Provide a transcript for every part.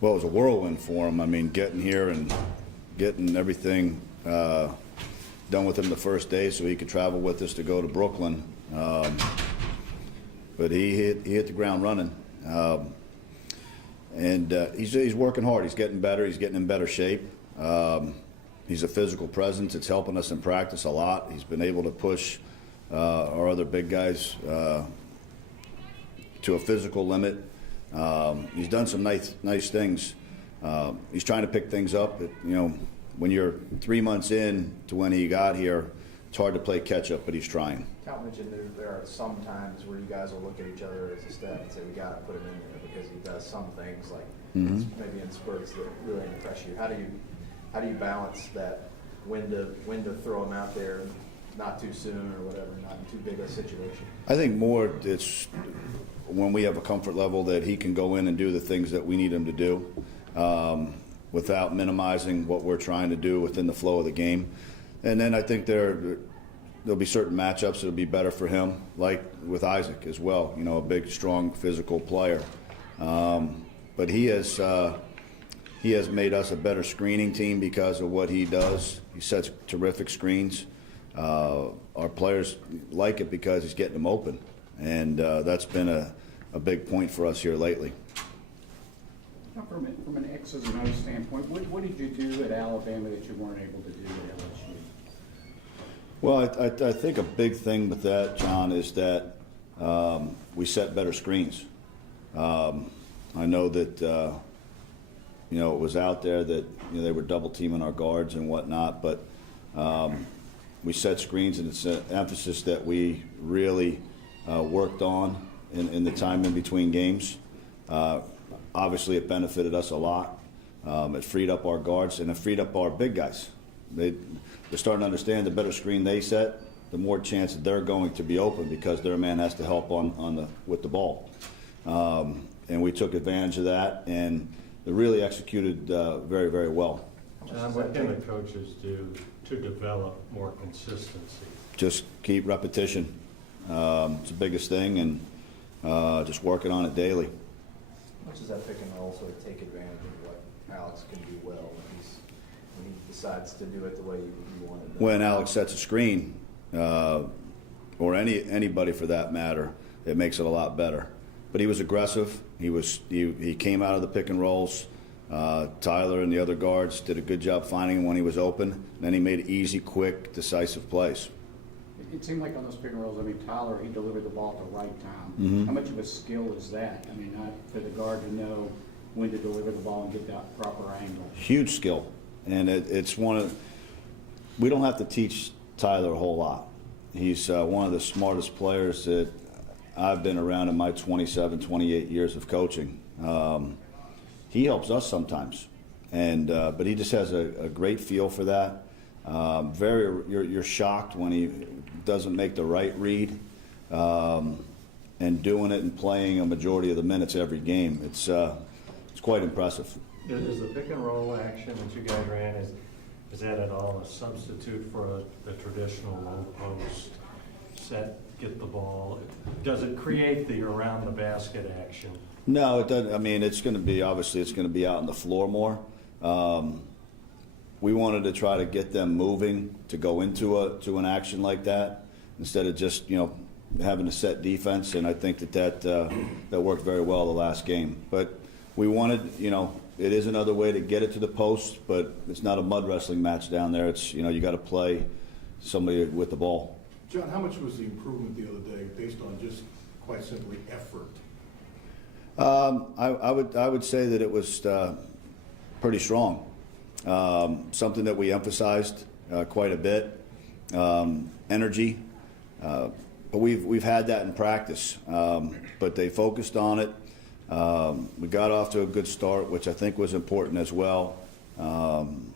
Well, it was a whirlwind for him. I mean, getting here and getting everything done with him the first day so he could travel with us to go to Brooklyn. But he hit the ground running. And he's working hard. He's getting better. He's getting in better shape. He's a physical presence. It's helping us in practice a lot. He's been able to push our other big guys to a physical limit. He's done some nice things. He's trying to pick things up. When you're 3 months in to when he got here, it's hard to play catch up, but he's trying. Cal mentioned there are some times where you guys will look at each other as a staff and say, we got to put him in there because he does some things like maybe in spurts that really impress you. How do you balance that when to throw him out there, not too soon or whatever, not in too big a situation? I think more it's when we have a comfort level that he can go in and do the things that we need him to do without minimizing what we're trying to do within the flow of the game. And then I think there'll be certain matchups that'll be better for him, like with Isaac as well, a big, strong, physical player. But he has made us a better screening team because of what he does. He sets terrific screens. Our players like it because he's getting them open, and that's been a big point for us here lately. From an X's and O's standpoint, what did you do at Alabama that you weren't able to do at LSU? Well, I think a big thing with that, John, is that we set better screens. I know that it was out there that they were double teaming our guards and whatnot, but we set screens, and it's an emphasis that we really worked on in the time in between games. Obviously, it benefited us a lot. It freed up our guards, and it freed up our big guys. They're starting to understand the better screen they set, the more chance that they're going to be open because their man has to help with the ball. And we took advantage of that, and they really executed very, very well. John, what can the coaches do to develop more consistency? Just keep repetition. It's the biggest thing, and just working on it daily. How much does that pick and roll sort of take advantage of what Alex can do well when he decides to do it the way you want it? When Alex sets a screen, or anybody for that matter, it makes it a lot better. But he was aggressive. He came out of the pick and rolls. Tyler and the other guards did a good job finding him when he was open. And then he made easy, quick, decisive plays. It seemed like on those pick and rolls, Tyler, he delivered the ball at the right time. Mm-hmm. How much of a skill is that? Not for the guard to know when to deliver the ball and get that proper angle. Huge skill. And it's we don't have to teach Tyler a whole lot. He's one of the smartest players that I've been around in my 27, 28 years of coaching. He helps us sometimes, but he just has a great feel for that. You're shocked when he doesn't make the right read, and doing it and playing a majority of the minutes every game. It's quite impressive. Is the pick and roll action that you guys ran, is that at all a substitute for the traditional low post set, get the ball? Does it create the around the basket action? No, it doesn't. It's going to be out on the floor more. We wanted to try to get them moving to go into an action like that instead of just having a set defense, and I think that worked very well the last game. But we wanted, it is another way to get it to the post, but it's not a mud wrestling match down there. It's you got to play somebody with the ball. John, how much was the improvement the other day based on just quite simply effort? I would say that it was pretty strong. Something that we emphasized quite a bit. Energy. But we've had that in practice, but they focused on it. We got off to a good start, which I think was important as well. And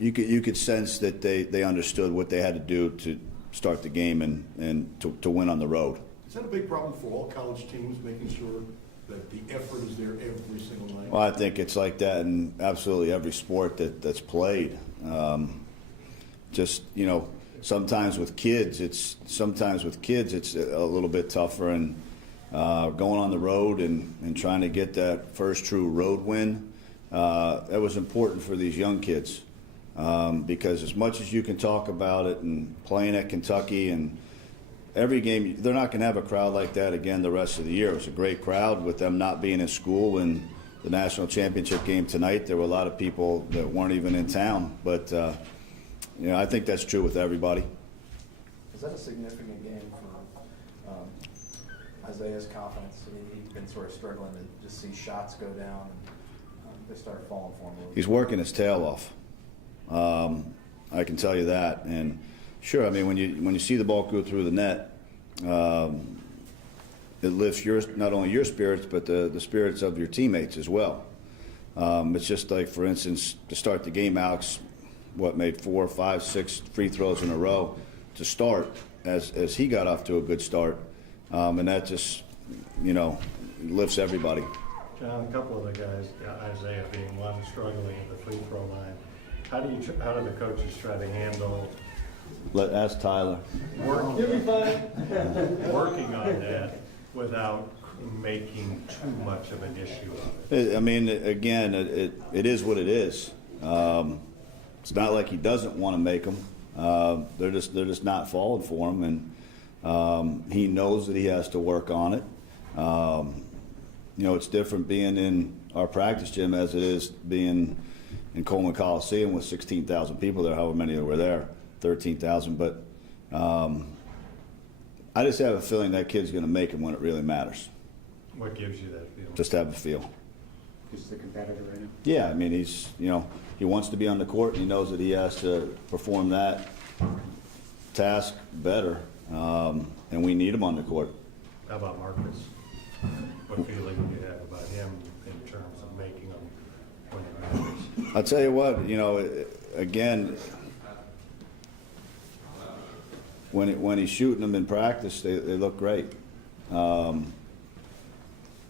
you could sense that they understood what they had to do to start the game and to win on the road. Is that a big problem for all college teams, making sure that the effort is there every single night? Well, I think it's like that in absolutely every sport that's played. Sometimes with kids, it's a little bit tougher, and going on the road and trying to get that first true road win, that was important for these young kids. Because as much as you can talk about it and playing at Kentucky and every game, they're not going to have a crowd like that again the rest of the year. It was a great crowd with them not being in school. And the national championship game tonight, there were a lot of people that weren't even in town. But, I think that's true with everybody. Is that a significant game for Isaiah's confidence? He's been sort of struggling to just see shots go down. They start falling for him a little. He's working his tail off. I can tell you that. And sure, I mean, when you see the ball go through the net, it lifts not only your spirits, but the spirits of your teammates as well. It's just like, for instance, to start the game, Alex, made 4, 5, 6 free throws in a row to start as he got off to a good start. And that just, lifts everybody. John, a couple of the guys, Isaiah being one, struggling at the free throw line. How do the coaches try to handle Ask Tyler. working on that without making too much of an issue of it? I mean, again, it is what it is. It's not like he doesn't want to make them. They're just not falling for him, and he knows that he has to work on it. It's different being in our practice gym as it is being in Coleman Coliseum with 16,000 people there, however many were there, 13,000. But I just have a feeling that kid's going to make him when it really matters. What gives you that feeling? Just have a feel. He's the competitor in him. Yeah, I mean, he's, he wants to be on the court, and he knows that he has to perform that task better, and we need him on the court. How about Marcus? What feeling do you have about him in terms of making them when it matters? I'll tell you what, again, when he's shooting them in practice, they look great. And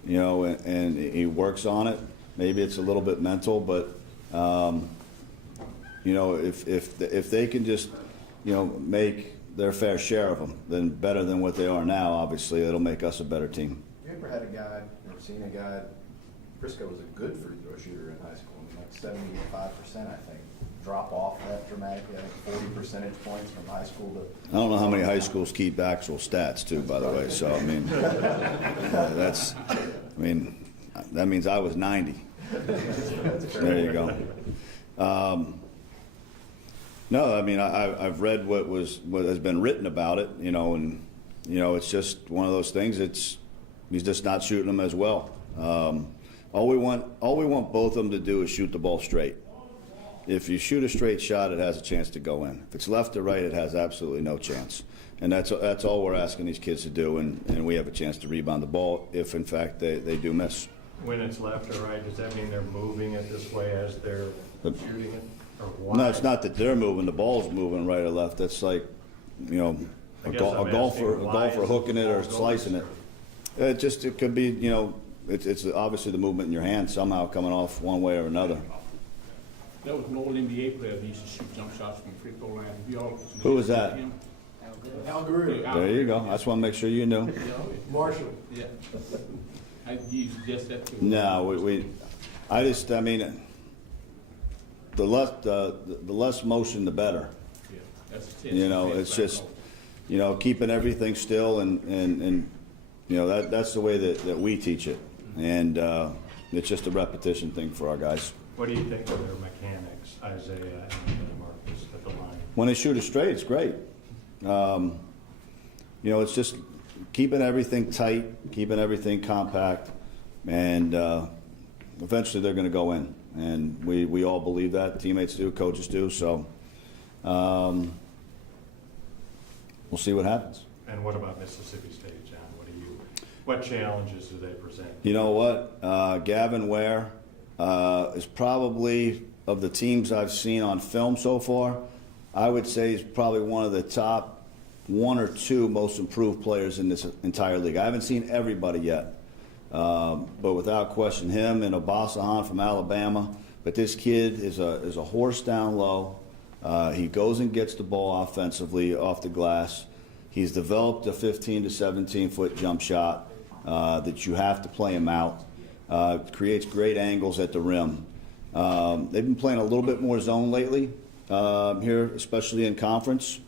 he works on it. Maybe it's a little bit mental, but if they can just make their fair share of them, then better than what they are now. Obviously, it'll make us a better team. You ever had a guy, or seen a guy, Briscoe was a good free throw shooter in high school, like 75%, I think, drop off that dramatically, I think 40 percentage points from high school to... I don't know how many high schools keep actual stats, too, by the way. So, I mean, that means I was 90. There you go. No, I mean, I've read what has been written about it, and it's just one of those things. He's just not shooting them as well. All we want both of them to do is shoot the ball straight. If you shoot a straight shot, it has a chance to go in. If it's left or right, it has absolutely no chance. And that's all we're asking these kids to do, and we have a chance to rebound the ball if, in fact, they do miss. When it's left or right, does that mean they're moving it this way as they're shooting it? Or why? No, it's not that they're moving. The ball's moving right or left. That's like, a golfer hooking it or slicing it. It could be, it's obviously the movement in your hand somehow coming off one way or another. There was an old NBA player that used to shoot jump shots from the free throw line. Who was that? Al Guru. There you go. I just want to make sure you knew. Marshall. Yeah. I used just that too. No, the less motion, the better. Yeah, that's It's just, keeping everything still and that's the way that we teach it. And it's just a repetition thing for our guys. What do you think of their mechanics, Isaiah and Marcus at the line? When they shoot it straight, it's great. It's just keeping everything tight, keeping everything compact, and eventually they're going to go in. And we all believe that. Teammates do, coaches do. So we'll see what happens. And what about Mississippi State, John? What challenges do they present? You know what? Gavin Ware is probably, of the teams I've seen on film so far, I would say he's probably one of the top 1 or 2 most improved players in this entire league. I haven't seen everybody yet, but without question, him and Obasahan from Alabama. But this kid is a horse down low. He goes and gets the ball offensively off the glass. He's developed a 15 to 17 foot jump shot. that you have to play him out. Creates great angles at the rim. They've been playing a little bit more zone lately here, especially in conference.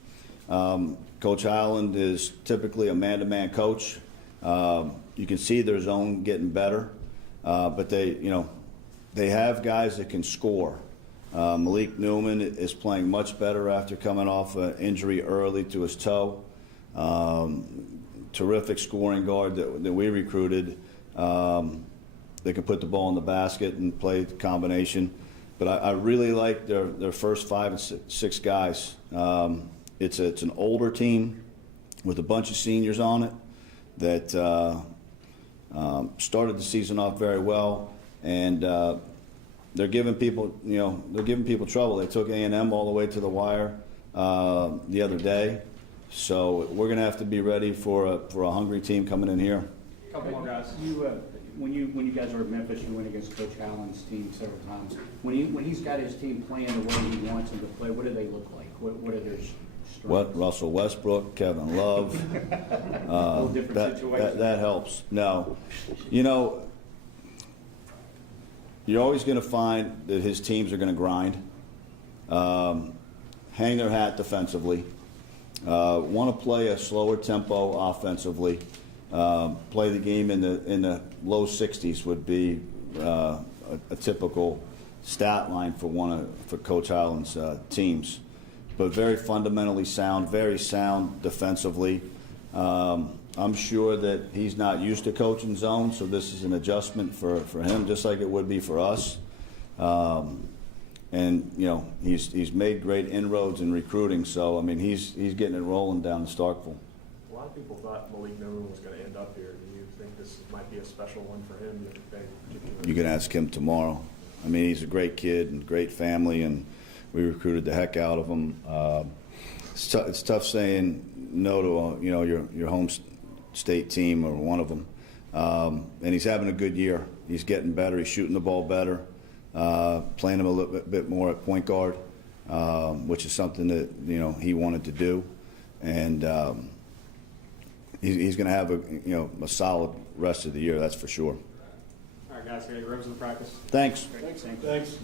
Coach Highland is typically a man-to-man coach. You can see their zone getting better, but they have guys that can score. Malik Newman is playing much better after coming off an injury early to his toe. Terrific scoring guard that we recruited. They can put the ball in the basket and play the combination. But I really like their first 5 and 6 guys. It's an older team with a bunch of seniors on it that started the season off very well, and they're giving people trouble. They took A&M all the way to the wire the other day, so we're going to have to be ready for a hungry team coming in here. Couple more guys. When you guys were at Memphis, you went against Coach Allen's team several times. When he's got his team playing the way he wants them to play, what do they look like? What are their strengths? What, Russell Westbrook, Kevin Love. Whole different situation. That helps. No, you're always going to find that his teams are going to grind, hang their hat defensively, want to play a slower tempo offensively. Play the game in the low 60s would be a typical stat line for Coach Highland's teams, but very fundamentally sound, very sound defensively. I'm sure that he's not used to coaching zone, so this is an adjustment for him, just like it would be for us. And he's made great inroads in recruiting, so I mean he's getting it rolling down in Starkville. A lot of people thought Malik Newman was going to end up here. Do you think this might be a special one for him? You can ask him tomorrow. I mean, he's a great kid and great family, and we recruited the heck out of him. It's tough saying no to your home state team or one of them. And he's having a good year. He's getting better. He's shooting the ball better. Playing him a little bit more at point guard, which is something that he wanted to do, and he's going to have a solid rest of the year. That's for sure. All right, guys, got any rooms in the practice? Thanks. Thanks.